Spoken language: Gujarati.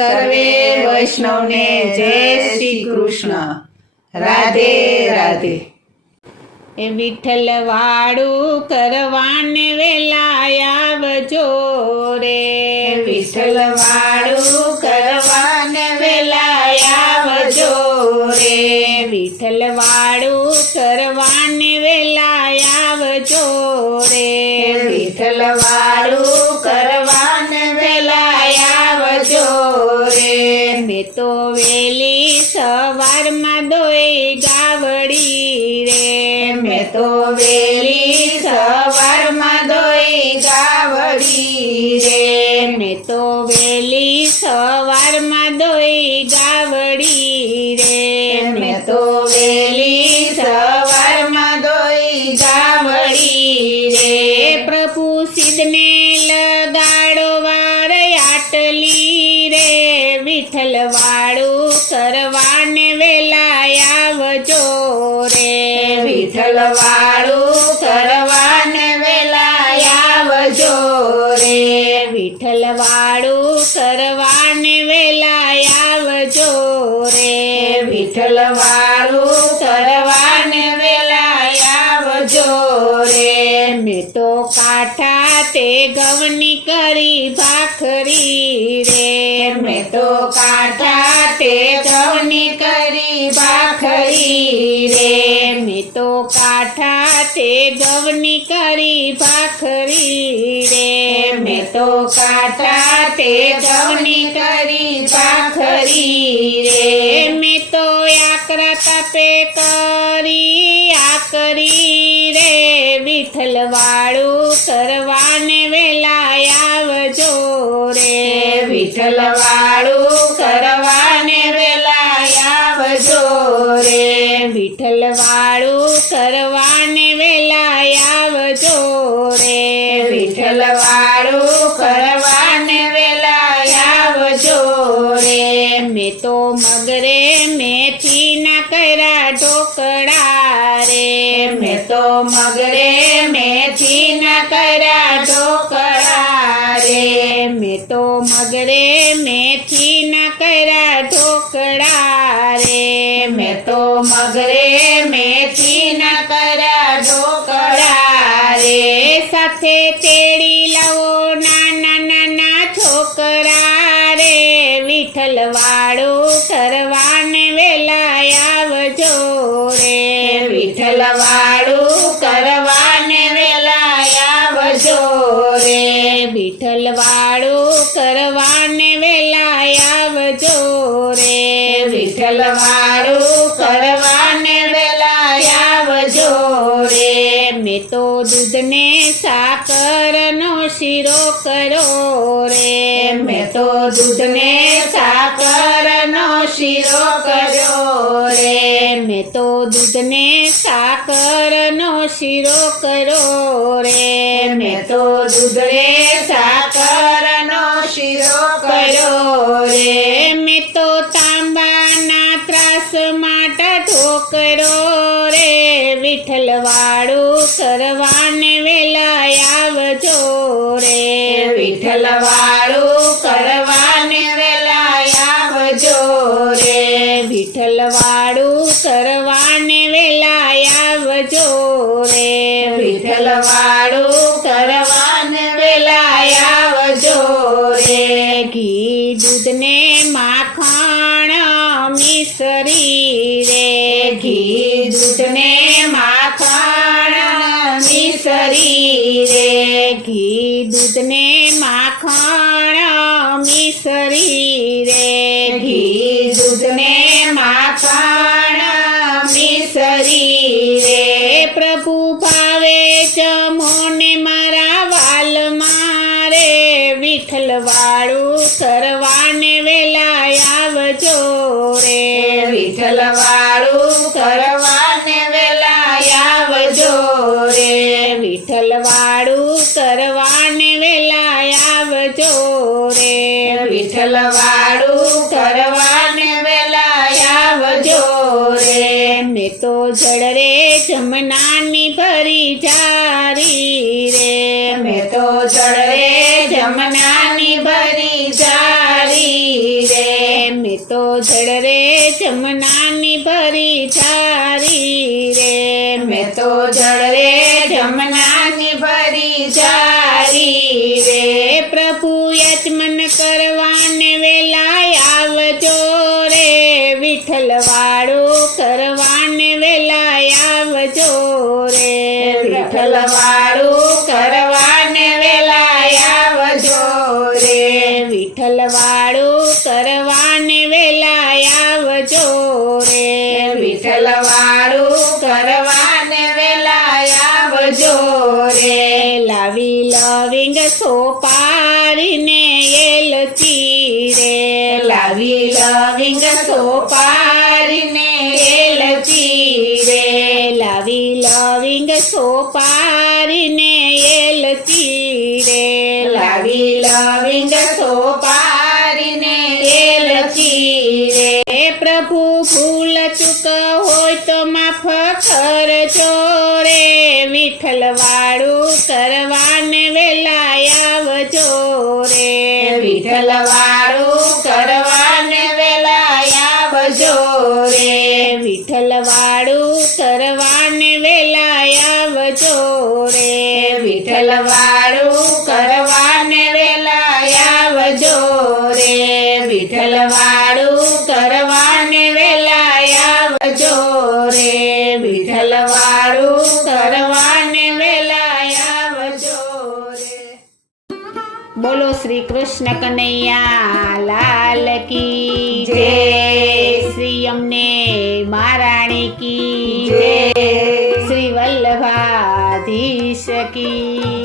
સર્વે વૈષ્ણવને જય શ્રી કૃષ્ણ. રાધે રાધે. એ વિઠ્ઠલ વાળું કરવાને વેલા આવજો રે. વિઠ્ઠલ વાળું કરવાને વેલા આવજો રે. વિઠ્ઠલ વાળું કરવાને વેલા આવજો રે. વિઠ્ઠલ વાળું કરવાને વેલા આવજો રે. મેં તો વેલી સવારમાં દોઈ ગાવડી રે. મેં તો વેલી સવારમાં દોઈ ગાવડી રે. મેં તો વેલી સવારમાં દોઈ ગાવડી રે. મેં તો વેલી સવારમાં દોઈ ગાવડી રે. પ્રભુ સિદ્ધને લગાડો વાર આટલી રે. વિઠ્ઠલ વાળું કરવાને વેલા આવજો રે. વિઠ્ઠલ વાળું કરવાને વેલા આવજો રે. વિઠ્ઠલ વાળું કરવાને વેલા આવજો રે. વિઠ્ઠલ વાળું કરવાને વેલા આવજો રે. મેં તો કાંઠા તે ઘઉંની કરી ભાખરી રે. મેં તો કાંઠા તે ઘઉંની કરી ભાખરી રે. મેં તો કાંઠા તે ઘઉંની કરી ભાખરી રે. મેં તો કાંઠા તે ઘઉંની કરી ભાખરી રે. મેં તો આકરા તાપે કરી આકરી રે. વિઠ્ઠલ વાળું કરવાને વેલા આવજો રે. વિઠ્ઠલ વાળું કરવાને વેલા આવજો રે. વિઠ્ઠલ વાળું કરવાને વેલા આવજો રે. વિઠ્ઠલ વાળું કરવાને વેલા આવજો રે. મેં તો મગરે મેથી ના કર્યા ઢોકળા રે. મેં તો મગરે મેથી ના કર્યા ઢોકળા રે. મેં તો મગરે મેથી ના કર્યા ઢોકળા રે. મેં તો મગરે મેથી ના કર્યા ઢોકળા રે. સાથે તેડી લાવો નાના નાના છોકરા રે. વિઠ્ઠલ વાળું કરવાને વેલા આવજો રે. વિઠ્ઠલ વાળું કરવાને વેલા આવજો રે. વિઠ્ઠલ વાળું કરવાને વેલા આવજો રે. વિઠ્ઠલ વાળું કરવાને વેલા આવજો રે. મેં તો દૂધને સાકરનો શીરો કરો રે. મેં તો દૂધને સાકરનો શીરો કર્યો રે. મેં તો દૂધને સાકરનો શીરો કરો રે. મેં તો દૂધને સાકરનો શીરો કર્યો રે. મેં તો તાંબાના ત્રાસ માટે ઠોકરો રે. વિઠ્ઠલ વાળું કરવાને વેલા આવજો રે. વિઠ્ઠલ વાળું કરવાને વેલા આવજો રે. વિઠ્ઠલ વાળું કરવાને વેલા આવજો રે. વિઠ્ઠલ વાળું કરવાને વેલા આવજો રે. ઘી દૂધને માખણ મિસરી રે. ઘી દૂધને માખણ મિસરી રે. ઘી દૂધને માખણ મિસરી રે. ઘી દૂધને માખણ મિસરી રે. પ્રભુ ભાવે જમોને મારા વાલ મારે. વિઠ્ઠલ વાળું કરવાને વેલા આવજો રે. વિઠ્ઠલ વાળું કરવાને વેલા આવજો રે. વિઠ્ઠલ વાળું કરવાને વેલા આવજો રે. વિઠ્ઠલ વાળું કરવાને વેલા આવજો રે. મેં તો જળ રે જમનાની ભરી જારી રે. મેં તો જળ રે જમનાની ભરી જારી રે મેં તો જળ રે જમનાની ભરી જારી રે મેં તો જળ રે જમનાની ભરી જારી રે પ્રભુ યજમન કરવાને વેલા આવજો રે વિઠ્ઠલ વાળું કરવાને વેલા આવજો રે વિઠ્ઠલ વાળું કરવાને વેલા આવજો રે વિઠ્ઠલ વાળું કરવાને વેલા આવજો રે વિઠ્ઠલ વાળું કરવાને વેલા આવજો રે લાવી લવિંગ સોપારીને એલચી રે લાવી લવિંગ સોપારીને એલચી રે લાવી લવિંગ સોપારીને એલચી રે લાવી લવિંગ સોપારીને એલચી રે પ્રભુ ભૂલ ચૂક હોય તો માફ કરજો રે વિઠ્ઠલ વાળું કરવાને વેલા આવજો રે વિઠ્ઠલ વાળું કરવાને વેલા આવજો રે વિઠ્ઠલ વાળું કરવાને વેલા આવજો રે વિઠ્ઠલ વાળું કરવાને વેલા આવજો રે વિઠ્ઠલ વાળું કરવાને વેલા આવજો રે વિઠ્ઠલ વાળું કરવાને વેલા આવજો રે બોલો શ્રી કૃષ્ણ કનૈયા લાલ કી જય. શ્રી અમને મહારાણી કી જય. શ્રી વલ્લભાધીશ કી